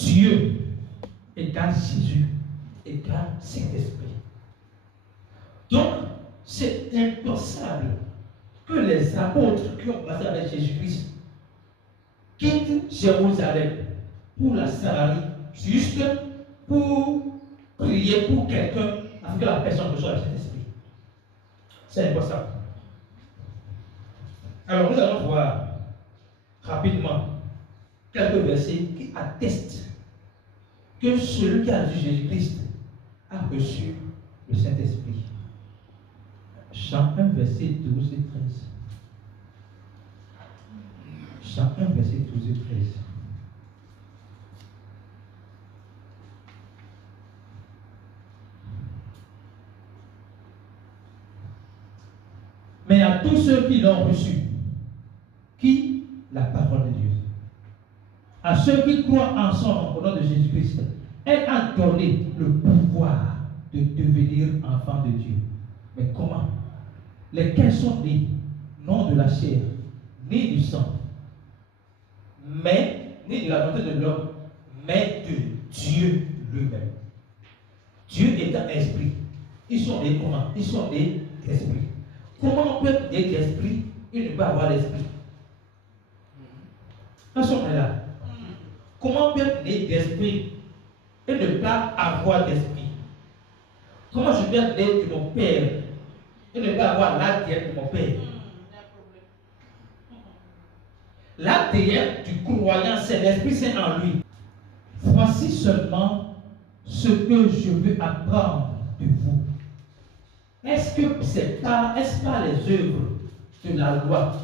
Dieu égale Jésus égale Saint-Esprit. Donc, c'est impensable que les apôtres qui ont passé avec Jésus-Christ quittent Jérusalem pour la Samarie, juste pour prier pour quelqu'un afin que la personne reçoive le Saint-Esprit. C'est impossible. Alors, nous allons voir rapidement quelques versets qui attestent que celui qui a vu Jésus-Christ a reçu le Saint-Esprit. Jean 1, verset 12 et 13. Jean 1, verset 12 et 13. Mais à tous ceux qui l'ont reçu, qui la parole de Dieu, à ceux qui croient en son nom, au nom de Jésus-Christ, elle a donné le pouvoir de devenir enfants de Dieu. Mais comment? Lesquels sont nés, non de la chair, ni du sang, mais ni de la volonté de l'homme, mais de Dieu lui-même. Dieu étant esprit. Ils sont nés comment? Ils sont nés d'esprit. Comment on peut être né d'esprit et ne pas avoir l'esprit? Est-ce qu'on est là? Comment on peut être né d'esprit et ne pas avoir d'esprit? Comment je peux être né de mon père et ne pas avoir l'ADN de mon père? L'ADN du croyant, c'est l'Esprit Saint en lui. Voici seulement ce que je veux apprendre de vous. Est-ce par les œuvres de la loi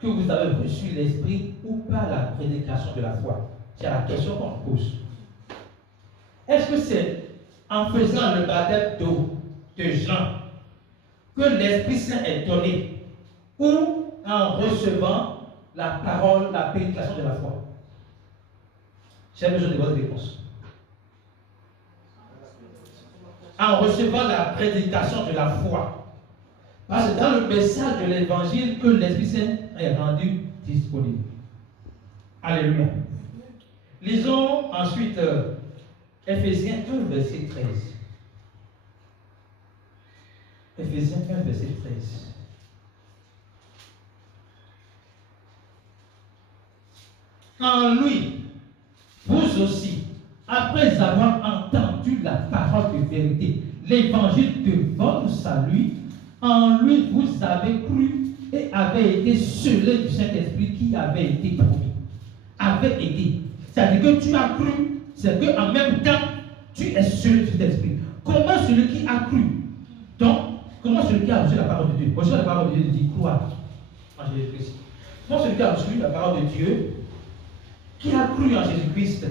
que vous avez reçu l'Esprit ou par la prédication de la foi? C'est la question qu'on pose. Est-ce que c'est en faisant le baptême d'eau de Jean que l'Esprit Saint est donné ou en recevant la parole, la prédication de la foi? J'ai besoin de votre réponse. En recevant la prédication de la foi. Parce que dans le message de l'évangile que l'Esprit Saint est rendu disponible. Alléluia. Lisons ensuite Ephésiens 1, verset 13. Ephésiens 1, verset 13. En lui, vous aussi, après avoir entendu la parole de vérité, l'évangile de votre salut, en lui vous avez cru et avez été scellés du Saint-Esprit qui avait été promis. Avait été. C'est-à-dire que tu as cru, c'est qu'en même temps, tu es scellé du Saint-Esprit. Comment celui qui a cru? Donc, comment celui qui a reçu la parole de Dieu? Reçu la parole de Dieu dit croire en Jésus-Christ. Comment celui qui a reçu la parole de Dieu, qui a cru en Jésus-Christ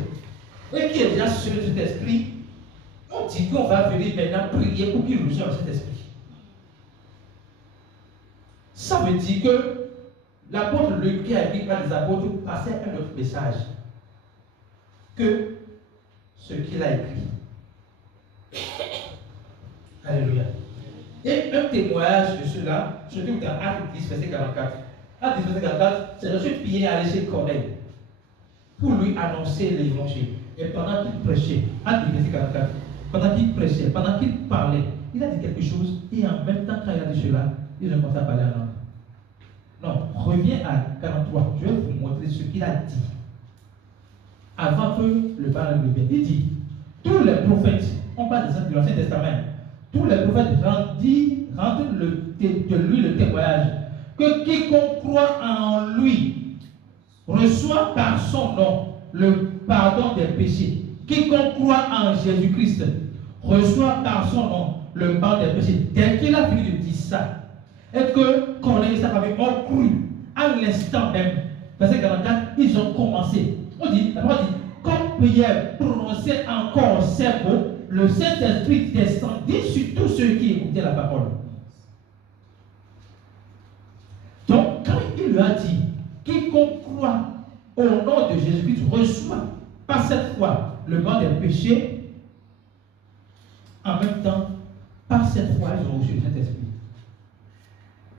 et qui est déjà sur cet esprit, on dit qu'on va venir maintenant prier pour qu'il reçoive cet esprit. Ça veut dire que l'apôtre Luc qui a écrit par les apôtres passait un autre message que ce qu'il a écrit. Alléluia. Et un témoignage de cela, surtout dans Actes 10, verset 44. Actes 10, verset 44, c'est lorsque Pierre allait chez Corneille pour lui annoncer l'évangile. Et pendant qu'il prêchait, Actes 10, verset 44, pendant qu'il prêchait, pendant qu'il parlait, il a dit quelque chose, et en même temps, quand il a dit cela, il a commencé à parler en langue. Non, reviens à 43, je vais vous montrer ce qu'il a dit. Avant que le parle ne vienne, il dit, tous les prophètes, on parle de l'Ancien Testament, tous les prophètes rendent de lui le témoignage que quiconque croit en lui reçoit par son nom le pardon des péchés. Quiconque croit en Jésus-Christ reçoit par son nom le pardon des péchés. Dès qu'il a fini de dire ça, et que Corneille et sa famille ont cru à l'instant même, verset 44, ils ont commencé. On dit, la parole dit, comme Pierre prononçait encore ces mots, le Saint-Esprit descendit sur tous ceux qui écoutaient la parole. Donc, quand il lui a dit, quiconque croit au nom de Jésus-Christ reçoit par cette foi le pardon des péchés, en même temps, par cette foi, ils ont reçu le Saint-Esprit.